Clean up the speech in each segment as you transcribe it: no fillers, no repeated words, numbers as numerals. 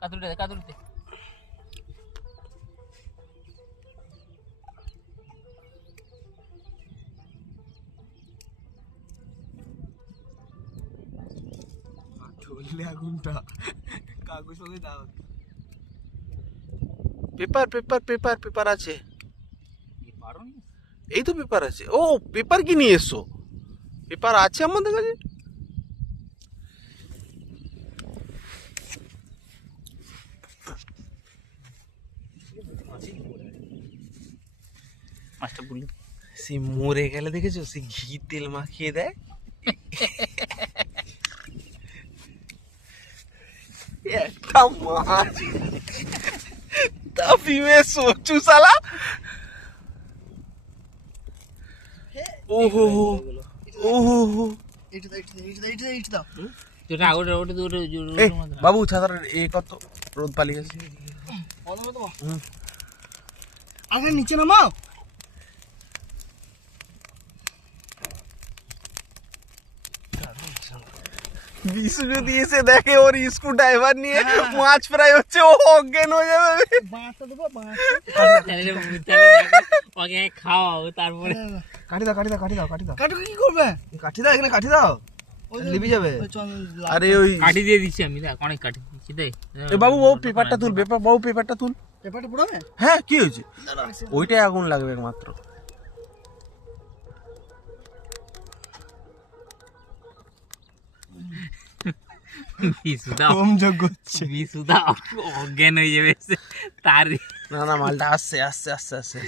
কাতুরিতে আগুনটা কাগজ দাও। পেপার পেপার পেপার পেপার আছে, এই তো পেপার আছে। ও পেপার কি নিয়ে এসছো? পেপার আছে আমাদের কাছে। মাছটা বললি সে মরে গেলে দেখেছো, সে ঘি তেল মাখিয়ে দেয়। একটা মাছ তাফি মে সোচু সালা। ওহো ওহো বাবু ছাতার এ কত রোদ পালিয়ে গেছে। আগে নিচে নামাও। বিশু যদি এসে দেখে ওর স্ক্রু ড্রাইভার নিয়ে মাছ ফ্রাই হচ্ছে, ও অজ্ঞান হয়ে যাবে। খাওয়াও তারপরে কাটি দাও কাটি দাও কাটি দাও কাটি দাও। কাটো কি করবে? কাটি দাও, এখানে কাটি দাও, লিবি যাবে। আরে ওই কাটি দিয়ে দিচ্ছি আমি, দেখ অনেক কাটি দিচ্ছি। দেখ বাবু ও পেপারটা তুল, বাবু পেপারটা তুল। পেপারটা পুরাবে? হ্যাঁ কি হয়েছে, ওইটাই আগুন লাগবে একমাত্র। অজ্ঞান হয়ে যাবে তার। না না মালটা আসছে আসছে আসছে আসছে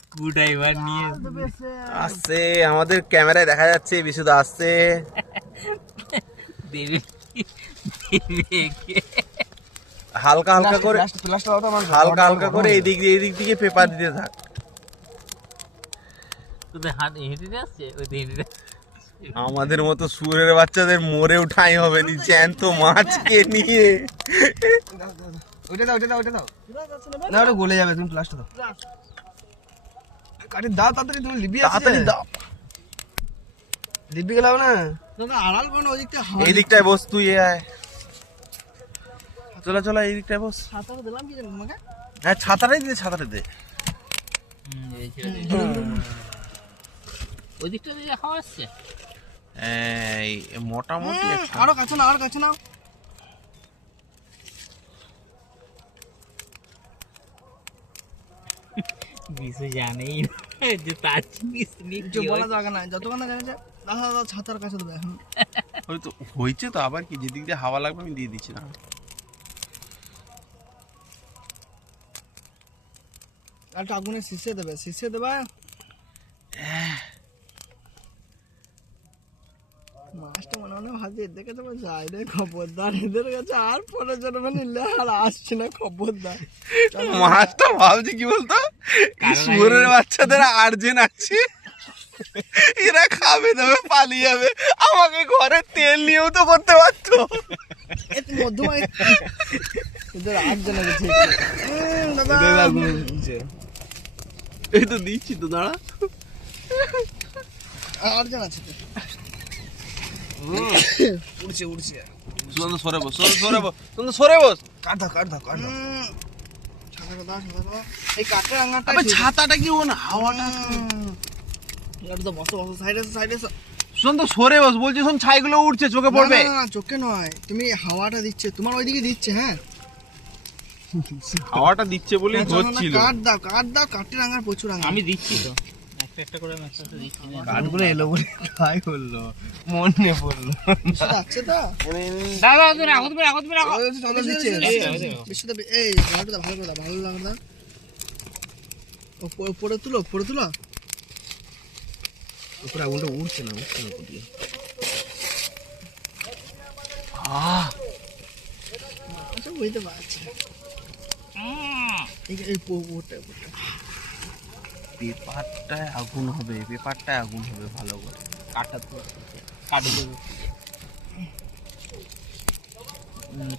স্ক্রু ড্রাইভার নিয়ে আসছে, আমাদের ক্যামেরায় দেখা যাচ্ছে বিশুদা আসছে। দেবে হালকা হালকা করে, হালকা হালকা করে এদিক দিকে পেপার দিতে থাক। তোদের হাত হেঁটে আসছে ওই হেঁটে। আমাদের মতো সুরের বাচ্চাদের মরে উঠাই হবে নি জ্যান্ত মাছকে নিয়ে। ওইটা দাও ওইটা দাও ওইটা দাও, না ওটা গলে যাবে। তুমি প্লাস্টার দাও, কাটি দাও তাড়াতাড়ি। তুমি লিবি আছে, তাড়াতাড়ি দাও। লিবি গেলাও না, আড়াল কোন ওই দিকটা। এই দিকটায় বস, তুই আয়, চলা চলা এই দিকটায় বস। ছাতাটা দিলাম কি জানো তোমাকে? হ্যাঁ ছাতাটাই দে, ছাতাটা দে। ওই দিকটা দিয়ে খাওয়া আসছে। এই মোটামুটি আরো কাছে নাও, আরো কাছে নাও। বিশু জানেই যে তার জিনিস বলা যাবে না, যতক্ষণ না গেছে দাদা ছাতার কাছে দেবে। এখন হয়তো হয়েছে তো, আবার কি যেদিক দিয়ে হাওয়া লাগবে আমি দিয়ে দিচ্ছি না। একটা আগুনের শীষে দেবে, শীষে দেবে। মাছটা মনে মনে ভাবছি দেখে তো যাই রে, খবরদার এদের কাছে আর পরে জন্মে নিলে আর আসছে না, খবরদার। মাছটা ভাবছি কি বলতো, সুরের বাচ্চাদের আর্জেন আছে, এরা খাবে দাবে পালিয়ে যাবে, আমাকে ঘরে তেল নিয়েও তো করতে পারতো। মধ্যমায় এদের আটজনে গেছে। এই তো দিচ্ছি তো, দাঁড়া আটজন আছে। উড়ছে উড়ছে, সুন্দর সরে বস, সরে বস, সুন্দর সরে বস। কাট দাও কাট দাও কাট দাও। এই কাঠের আঙাটা, ছাতাটা কি না হাওয়াটা তো বসো বসো, সাইডে সাইডে। সুন্দর সরে বস বলছি, শোন ছাইগুলো উঠছে, চোখে পড়বে। না চোখে নয়, তুমি হাওয়াটা দিচ্ছে, তোমার ওইদিকে দিচ্ছে। হ্যাঁ হাওয়াটা দিচ্ছে বলেই হচ্ছিল। কাট দাও কাট দাও, কাঠের আঙার প্রচুর আঙার। আমি দিচ্ছি তো, একটা একটা করে আমি একটা দিচ্ছি। কাঠগুলো এলো বলে তাই করলো, মনে পড়লো। যাচ্ছে তো দাদা, তুমি রাখো, তুমি রাখো, তুমি রাখো। দিচ্ছে এই ভালো ভালো করে দাও, ভালো লাগে দাও। উপরে তুলো, উপরে তুলো। উপরে আগুনটা উঠছে না, উঠছে না দিয়ে। আচ্ছা বুঝতে পারছি। এই পোটা পেপারটায় আগুন হবে, পেপারটায় আগুন হবে ভালো করে। কাটা তো কাটি দেবো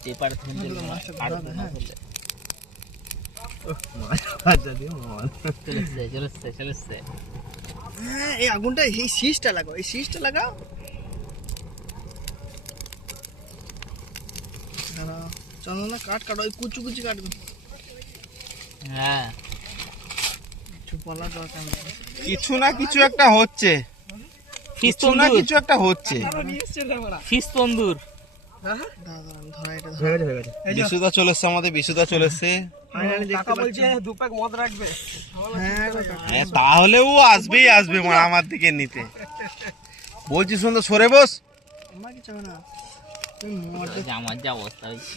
পেপার থেকে বাচ্চা দিয়ে মামা চলে এসছে। হ্যাঁ এই আগুনটা এই শীষটা লাগাও, এই শীষটা লাগাও। চন্দনা কাটো, ওই কুচু কুচি কাটবে। হ্যাঁ একটু বলার দরকার নেই। কিছু না কিছু একটা হচ্ছে, ফিশ কিছু না তন্দুর, কিছু একটা হচ্ছে। ফিশ তন্দুর। ধরা এটা হয়ে গেছে। বিশুদা চলে এসছে, আমাদের বিশুদা চলে এসছে। ফাইনালি দেখতে পাচ্ছি দু প্যাক মদ রাখবে। হ্যাঁ হ্যাঁ, তাহলে ও আসবেই আসবে মানে আমার দিকে নিতে। বলছি সুন্দর সরে বস। আমার কি চাও না তুই মদ আমার যা অবস্থা হয়েছে।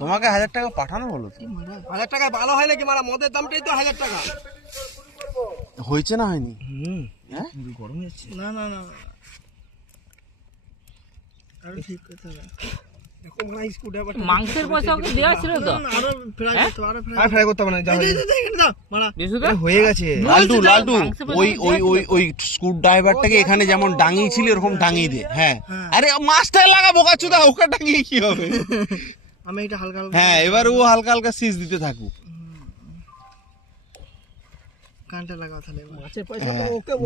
তোমাকে 1000 টাকা পাঠানো হলো তো? 1000 টাকায় ভালো হয় নাকি মারা? মদের দামটাই তো 1000 টাকা। হয়েছে না হয়নি? হ্যাঁ গরম যাচ্ছে। না না না আরো ঠিক কথা না। দেখো মারা স্কুটার মাংসের পয়সা ওকে দেওয়া ছিল তো? আরো ফ্রাই করতে, আরো আর ফ্রাই করতে হবে না, যা দাও মারা বিশুদা হয়ে গেছে। লালটু লালটু ওই ওই ওই ওই স্ক্রু ড্রাইভারটাকে এখানে যেমন ডাঙিয়ে ছিল এরকম ডাঙিয়ে দে। হ্যাঁ আরে মাছটা লাগা বোকাচোদা, ওকে ডাঙিয়ে কি হবে? আমি এটা হালকা হালকা হ্যাঁ এবার ও হালকা হালকা সিজ দিতে থাকুক। কানটা লাগাও তাহলে। মাছের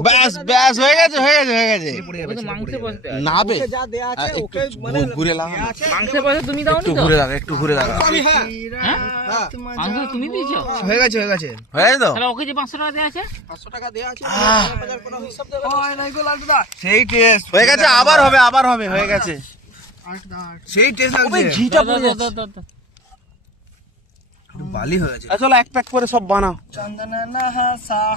ব্যাস ব্যাস হয়ে গেছে হয়ে গেছে হয়ে গেছে। ওকে তো মাংসের পয়সা দেওয়া আছে। না বে যা দেয়া আছে একটু ওকে মানে ঘুরে লাগা না। মাংসের পয়সা তুমি দাও একটু তো? ঘুরে লাগা, একটু ঘুরে লাগা। মাংস তুমি দিয়েছো? হয়ে গেছে হয়ে গেছে হয়ে গেছে তো? তাহলে ওকে যে 500 টাকা দেওয়া আছে? 500 টাকা দেয়া আছে, 1000 কোনো হিসাব দেবে না। হয় নাই গো লালটু দা। সেই টেস্ট হয়ে গেছে, আবার হবে আবার হবে, হয়ে গেছে আট দা আট। সেই টেস্ট লাগছে। ঘিটা পড়ে দাও, যাচ্ছে, দাও, দাও, দাও। বালি হয়ে গেছে। চলো এক প্যাক করে সব বানাও। চন্দনা না হাসা